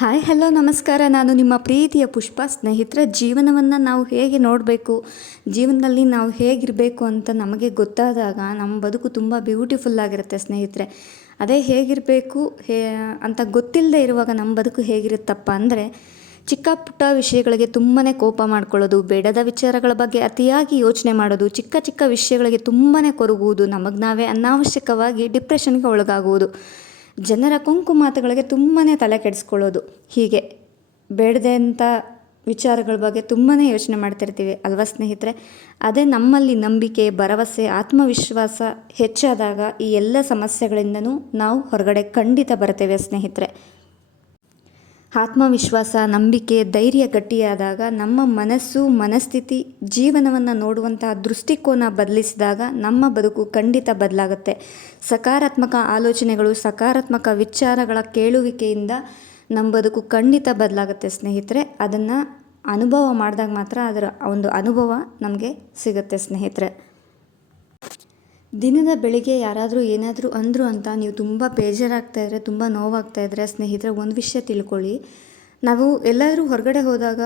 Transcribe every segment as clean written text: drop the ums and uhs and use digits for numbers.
Hi hello ನಮಸ್ಕಾರ. ನಾನು ನಿಮ್ಮ ಪ್ರೀತಿಯ ಪುಷ್ಪ. ಸ್ನೇಹಿತರೆ, ಜೀವನವನ್ನು ನಾವು ಹೇಗೆ ನೋಡಬೇಕು, ಜೀವನದಲ್ಲಿ ನಾವು ಹೇಗಿರಬೇಕು ಅಂತ ನಮಗೆ ಗೊತ್ತಾದಾಗ ನಮ್ಮ ಬದುಕು ತುಂಬ ಬ್ಯೂಟಿಫುಲ್ ಆಗಿರುತ್ತೆ ಸ್ನೇಹಿತರೆ. ಅದೇ ಹೇಗಿರಬೇಕು ಅಂತ ಗೊತ್ತಿಲ್ಲದೆ ಇರುವಾಗ ನಮ್ಮ ಬದುಕು ಹೇಗಿರುತ್ತಪ್ಪ ಅಂದರೆ, ಚಿಕ್ಕ ಪುಟ್ಟ ವಿಷಯಗಳಿಗೆ ತುಂಬಾ ಕೋಪ ಮಾಡ್ಕೊಳ್ಳೋದು, ಬೇಡದ ವಿಚಾರಗಳ ಬಗ್ಗೆ ಅತಿಯಾಗಿ ಯೋಚನೆ ಮಾಡೋದು, ಚಿಕ್ಕ ಚಿಕ್ಕ ವಿಷಯಗಳಿಗೆ ತುಂಬಾ ಕೊರಗುವುದು, ನಮಗೆ ನಾವೇ ಅನಾವಶ್ಯಕವಾಗಿ ಡಿಪ್ರೆಷನ್ಗೆ ಒಳಗಾಗುವುದು, ಜನರ ಕೊಂಕು ಮಾತುಗಳಿಗೆ ತುಂಬಾ ತಲೆ ಕೆಡಿಸ್ಕೊಳ್ಳೋದು, ಹೀಗೆ ಬೇಡದೆ ಅಂಥ ವಿಚಾರಗಳ ಬಗ್ಗೆ ತುಂಬಾ ಯೋಚನೆ ಮಾಡ್ತಿರ್ತೀವಿ ಅಲ್ವಾ ಸ್ನೇಹಿತರೆ. ಅದೇ ನಮ್ಮಲ್ಲಿ ನಂಬಿಕೆ, ಭರವಸೆ, ಆತ್ಮವಿಶ್ವಾಸ ಹೆಚ್ಚಾದಾಗ ಈ ಎಲ್ಲ ಸಮಸ್ಯೆಗಳಿಂದನೂ ನಾವು ಹೊರಗಡೆ ಖಂಡಿತ ಬರ್ತೇವೆ ಸ್ನೇಹಿತರೆ. ಆತ್ಮವಿಶ್ವಾಸ, ನಂಬಿಕೆ, ಧೈರ್ಯ ಗಟ್ಟಿಯಾದಾಗ ನಮ್ಮ ಮನಸ್ಸು, ಮನಸ್ಥಿತಿ, ಜೀವನವನ್ನು ನೋಡುವಂತಹ ದೃಷ್ಟಿಕೋನ ಬದಲಿಸಿದಾಗ ನಮ್ಮ ಬದುಕು ಖಂಡಿತ ಬದಲಾಗುತ್ತೆ. ಸಕಾರಾತ್ಮಕ ಆಲೋಚನೆಗಳು, ಸಕಾರಾತ್ಮಕ ವಿಚಾರಗಳ ಕೇಳುವಿಕೆಯಿಂದ ನಮ್ಮ ಬದುಕು ಖಂಡಿತ ಬದಲಾಗುತ್ತೆ ಸ್ನೇಹಿತರೆ. ಅದನ್ನು ಅನುಭವ ಮಾಡಿದಾಗ ಮಾತ್ರ ಅದರ ಒಂದು ಅನುಭವ ನಮಗೆ ಸಿಗುತ್ತೆ ಸ್ನೇಹಿತರೆ. ದಿನದ ಬೆಳಿಗ್ಗೆ ಯಾರಾದರೂ ಏನಾದರೂ ಅಂದರು ಅಂತ ನೀವು ತುಂಬ ಬೇಜಾರಾಗ್ತಾಯಿದ್ರೆ, ತುಂಬ ನೋವಾಗ್ತಾಯಿದ್ರೆ ಸ್ನೇಹಿತರೆ, ಒಂದು ವಿಷಯ ತಿಳ್ಕೊಳ್ಳಿ. ನಾವು ಎಲ್ಲಾದರೂ ಹೊರಗಡೆ ಹೋದಾಗ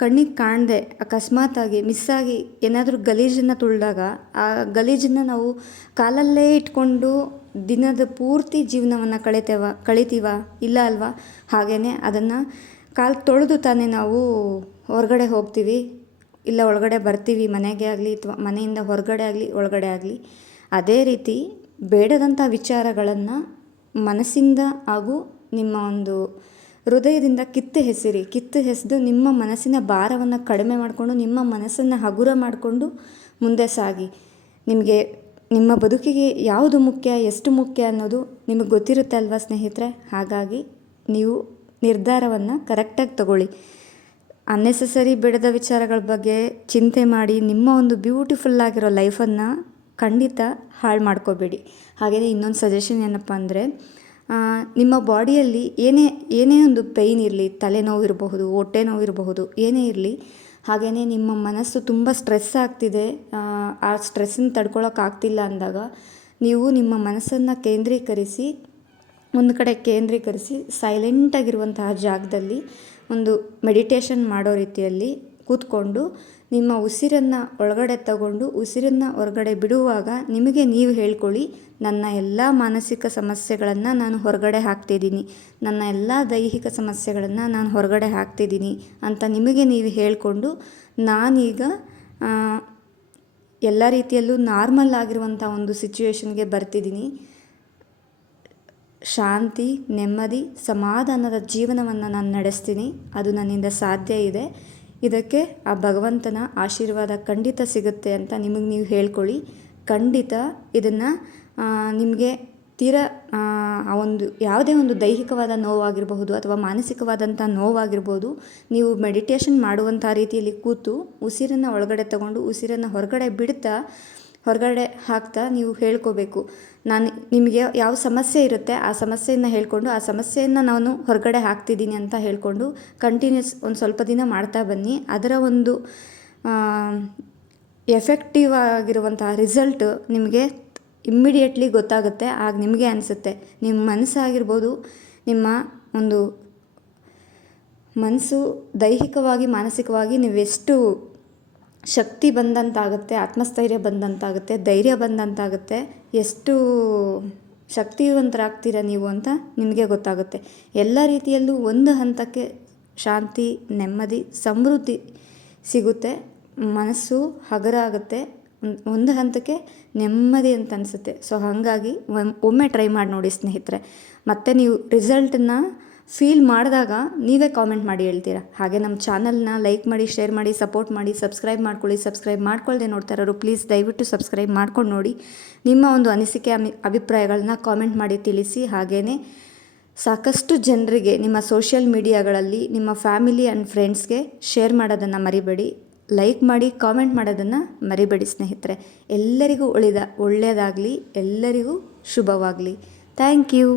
ಕಣ್ಣಿಗೆ ಕಾಣದೆ ಅಕಸ್ಮಾತಾಗಿ ಮಿಸ್ಸಾಗಿ ಏನಾದರೂ ಗಲೀಜನ್ನು ತುಳಿದಾಗ ಆ ಗಲೀಜನ್ನು ನಾವು ಕಾಲಲ್ಲೇ ಇಟ್ಕೊಂಡು ದಿನದ ಪೂರ್ತಿ ಜೀವನವನ್ನು ಕಳಿತೀವ ಇಲ್ಲ ಅಲ್ವಾ? ಹಾಗೆಯೇ ಅದನ್ನು ಕಾಲು ತೊಳೆದು ತಾನೇ ನಾವು ಹೊರಗಡೆ ಹೋಗ್ತೀವಿ, ಇಲ್ಲ ಒಳಗಡೆ ಬರ್ತೀವಿ, ಮನೆಗೆ ಆಗಲಿ ಅಥವಾ ಮನೆಯಿಂದ ಹೊರಗಡೆ ಆಗಲಿ ಒಳಗಡೆ ಆಗಲಿ. ಅದೇ ರೀತಿ ಬೇಡದಂಥ ವಿಚಾರಗಳನ್ನು ಮನಸ್ಸಿಂದ ಹಾಗೂ ನಿಮ್ಮ ಒಂದು ಹೃದಯದಿಂದ ಕಿತ್ತು ಎಸೆದು ನಿಮ್ಮ ಮನಸ್ಸಿನ ಭಾರವನ್ನು ಕಡಿಮೆ ಮಾಡಿಕೊಂಡು ನಿಮ್ಮ ಮನಸ್ಸನ್ನು ಹಗುರ ಮಾಡಿಕೊಂಡು ಮುಂದೆ ಸಾಗಿ. ನಿಮಗೆ ನಿಮ್ಮ ಬದುಕಿಗೆ ಯಾವುದು ಮುಖ್ಯ, ಎಷ್ಟು ಮುಖ್ಯ ಅನ್ನೋದು ನಿಮಗೆ ಗೊತ್ತಿರುತ್ತೆ ಅಲ್ವಾ ಸ್ನೇಹಿತರೆ. ಹಾಗಾಗಿ ನೀವು ನಿರ್ಧಾರವನ್ನು ಕರೆಕ್ಟಾಗಿ ತಗೊಳ್ಳಿ. ಅನ್ನೆಸೆಸರಿ ಬೇಡದ ವಿಚಾರಗಳ ಬಗ್ಗೆ ಚಿಂತೆ ಮಾಡಿ ನಿಮ್ಮ ಒಂದು ಬ್ಯೂಟಿಫುಲ್ಲಾಗಿರೋ ಲೈಫನ್ನು ಖಂಡಿತ ಹಾಳು ಮಾಡ್ಕೋಬೇಡಿ. ಹಾಗೆಯೇ ಇನ್ನೊಂದು ಸಜೆಷನ್ ಏನಪ್ಪ ಅಂದರೆ, ನಿಮ್ಮ ಬಾಡಿಯಲ್ಲಿ ಏನೇ ಒಂದು ಪೇಯ್ನ್ ಇರಲಿ, ತಲೆನೋವು ಇರಬಹುದು, ಹೊಟ್ಟೆ ನೋವು ಇರಬಹುದು, ಏನೇ ಇರಲಿ, ಹಾಗೆಯೇ ನಿಮ್ಮ ಮನಸ್ಸು ತುಂಬ ಸ್ಟ್ರೆಸ್ ಆಗ್ತಿದೆ, ಆ ಸ್ಟ್ರೆಸ್ಸನ್ನು ತಡ್ಕೊಳಕ್ಕಾಗ್ತಿಲ್ಲ ಅಂದಾಗ ನೀವು ನಿಮ್ಮ ಮನಸ್ಸನ್ನು ಒಂದು ಕಡೆ ಕೇಂದ್ರೀಕರಿಸಿ ಸೈಲೆಂಟಾಗಿರುವಂತಹ ಜಾಗದಲ್ಲಿ ಒಂದು ಮೆಡಿಟೇಷನ್ ಮಾಡೋ ರೀತಿಯಲ್ಲಿ ಕೂತ್ಕೊಂಡು ನಿಮ್ಮ ಉಸಿರನ್ನು ಒಳಗಡೆ ತಗೊಂಡು ಉಸಿರನ್ನು ಹೊರಗಡೆ ಬಿಡುವಾಗ ನಿಮಗೆ ನೀವು ಹೇಳ್ಕೊಳ್ಳಿ, ನನ್ನ ಎಲ್ಲ ಮಾನಸಿಕ ಸಮಸ್ಯೆಗಳನ್ನು ನಾನು ಹೊರಗಡೆ ಹಾಕ್ತಿದ್ದೀನಿ, ನನ್ನ ಎಲ್ಲ ದೈಹಿಕ ಸಮಸ್ಯೆಗಳನ್ನು ನಾನು ಹೊರಗಡೆ ಹಾಕ್ತಿದ್ದೀನಿ ಅಂತ ನಿಮಗೆ ನೀವು ಹೇಳಿಕೊಂಡು, ನಾನೀಗ ಎಲ್ಲ ರೀತಿಯಲ್ಲೂ ನಾರ್ಮಲ್ ಆಗಿರುವಂಥ ಒಂದು ಸಿಚುವೇಶನ್ಗೆ ಬರ್ತಿದ್ದೀನಿ, ಶಾಂತಿ, ನೆಮ್ಮದಿ, ಸಮಾಧಾನದ ಜೀವನವನ್ನು ನಾನು ನಡೆಸ್ತೀನಿ, ಅದು ನನ್ನಿಂದ ಸಾಧ್ಯ ಇದೆ, ಇದಕ್ಕೆ ಆ ಭಗವಂತನ ಆಶೀರ್ವಾದ ಖಂಡಿತ ಸಿಗುತ್ತೆ ಅಂತ ನಿಮಗೆ ನೀವು ಹೇಳ್ಕೊಳ್ಳಿ. ಖಂಡಿತ ಇದನ್ನು ನಿಮಗೆ ತೀರಾ ಒಂದು ಯಾವುದೇ ಒಂದು ದೈಹಿಕವಾದ ನೋವಾಗಿರಬಹುದು ಅಥವಾ ಮಾನಸಿಕವಾದಂಥ ನೋವಾಗಿರ್ಬೋದು, ನೀವು ಮೆಡಿಟೇಷನ್ ಮಾಡುವಂಥ ರೀತಿಯಲ್ಲಿ ಕೂತು ಉಸಿರನ್ನು ಒಳಗಡೆ ತಗೊಂಡು ಉಸಿರನ್ನು ಹೊರಗಡೆ ಹಾಕ್ತಾ ನೀವು ಹೇಳ್ಕೋಬೇಕು, ನಿಮಗೆ ಯಾವ ಸಮಸ್ಯೆ ಇರುತ್ತೆ ಆ ಸಮಸ್ಯೆಯನ್ನು ಹೇಳ್ಕೊಂಡು ಆ ಸಮಸ್ಯೆಯನ್ನು ನಾನು ಹೊರಗಡೆ ಹಾಕ್ತಿದ್ದೀನಿ ಅಂತ ಹೇಳ್ಕೊಂಡು ಕಂಟಿನ್ಯೂಸ್ ಒಂದು ಸ್ವಲ್ಪ ದಿನ ಮಾಡ್ತಾ ಬನ್ನಿ. ಅದರ ಒಂದು ಎಫೆಕ್ಟಿವ್ ಆಗಿರುವಂತಹ ರಿಸಲ್ಟ್ ನಿಮಗೆ ಇಮ್ಮಿಡಿಯೇಟ್ಲಿ ಗೊತ್ತಾಗುತ್ತೆ. ಆಗ ನಿಮಗೆ ಅನಿಸುತ್ತೆ, ನಿಮ್ಮ ಮನಸ್ಸಾಗಿರ್ಬೋದು, ನಿಮ್ಮ ಒಂದು ಮನಸ್ಸು ದೈಹಿಕವಾಗಿ ಮಾನಸಿಕವಾಗಿ ನೀವೆಷ್ಟು ಶಕ್ತಿ ಬಂದಂತಾಗುತ್ತೆ, ಆತ್ಮಸ್ಥೈರ್ಯ ಬಂದಂತಾಗುತ್ತೆ, ಧೈರ್ಯ ಬಂದಂತಾಗುತ್ತೆ, ಎಷ್ಟು ಶಕ್ತಿವಂತರಾಗ್ತೀರ ನೀವು ಅಂತ ನಿಮಗೆ ಗೊತ್ತಾಗುತ್ತೆ. ಎಲ್ಲ ರೀತಿಯಲ್ಲೂ ಒಂದು ಹಂತಕ್ಕೆ ಶಾಂತಿ, ನೆಮ್ಮದಿ, ಸಮೃದ್ಧಿ ಸಿಗುತ್ತೆ, ಮನಸ್ಸು ಹಗುರ ಆಗುತ್ತೆ, ಒಂದು ಹಂತಕ್ಕೆ ನೆಮ್ಮದಿ ಅಂತ ಅನಿಸುತ್ತೆ. ಸೊ ಹಾಗಾಗಿ ಒಮ್ಮೆ ಟ್ರೈ ಮಾಡಿ ನೋಡಿ ಸ್ನೇಹಿತರೆ. ಮತ್ತು ನೀವು ರಿಸಲ್ಟನ್ನು ಫೀಲ್ ಮಾಡಿದಾಗ ನೀವೇ ಕಾಮೆಂಟ್ ಮಾಡಿ ಹೇಳ್ತೀರಾ. ಹಾಗೆ ನಮ್ಮ ಚಾನಲ್ನ ಲೈಕ್ ಮಾಡಿ, ಶೇರ್ ಮಾಡಿ, ಸಪೋರ್ಟ್ ಮಾಡಿ, ಸಬ್ಸ್ಕ್ರೈಬ್ ಮಾಡ್ಕೊಳ್ಳಿ. ಸಬ್ಸ್ಕ್ರೈಬ್ ಮಾಡ್ಕೊಳ್ಳದೆ ನೋಡ್ತಾ ಇರೋರು ಪ್ಲೀಸ್ ದಯವಿಟ್ಟು ಸಬ್ಸ್ಕ್ರೈಬ್ ಮಾಡ್ಕೊಂಡು ನೋಡಿ. ನಿಮ್ಮ ಒಂದು ಅನಿಸಿಕೆ ಅಭಿಪ್ರಾಯಗಳನ್ನ ಕಾಮೆಂಟ್ ಮಾಡಿ ತಿಳಿಸಿ. ಹಾಗೆಯೇ ಸಾಕಷ್ಟು ಜನರಿಗೆ ನಿಮ್ಮ ಸೋಷಿಯಲ್ ಮೀಡಿಯಾಗಳಲ್ಲಿ ನಿಮ್ಮ ಫ್ಯಾಮಿಲಿ ಆ್ಯಂಡ್ ಫ್ರೆಂಡ್ಸ್ಗೆ ಶೇರ್ ಮಾಡೋದನ್ನು ಮರಿಬೇಡಿ. ಲೈಕ್ ಮಾಡಿ, ಕಾಮೆಂಟ್ ಮಾಡೋದನ್ನು ಮರಿಬೇಡಿ ಸ್ನೇಹಿತರೆ. ಎಲ್ಲರಿಗೂ ಒಳ್ಳೆಯದಾಗಲಿ, ಎಲ್ಲರಿಗೂ ಶುಭವಾಗಲಿ. Thank you.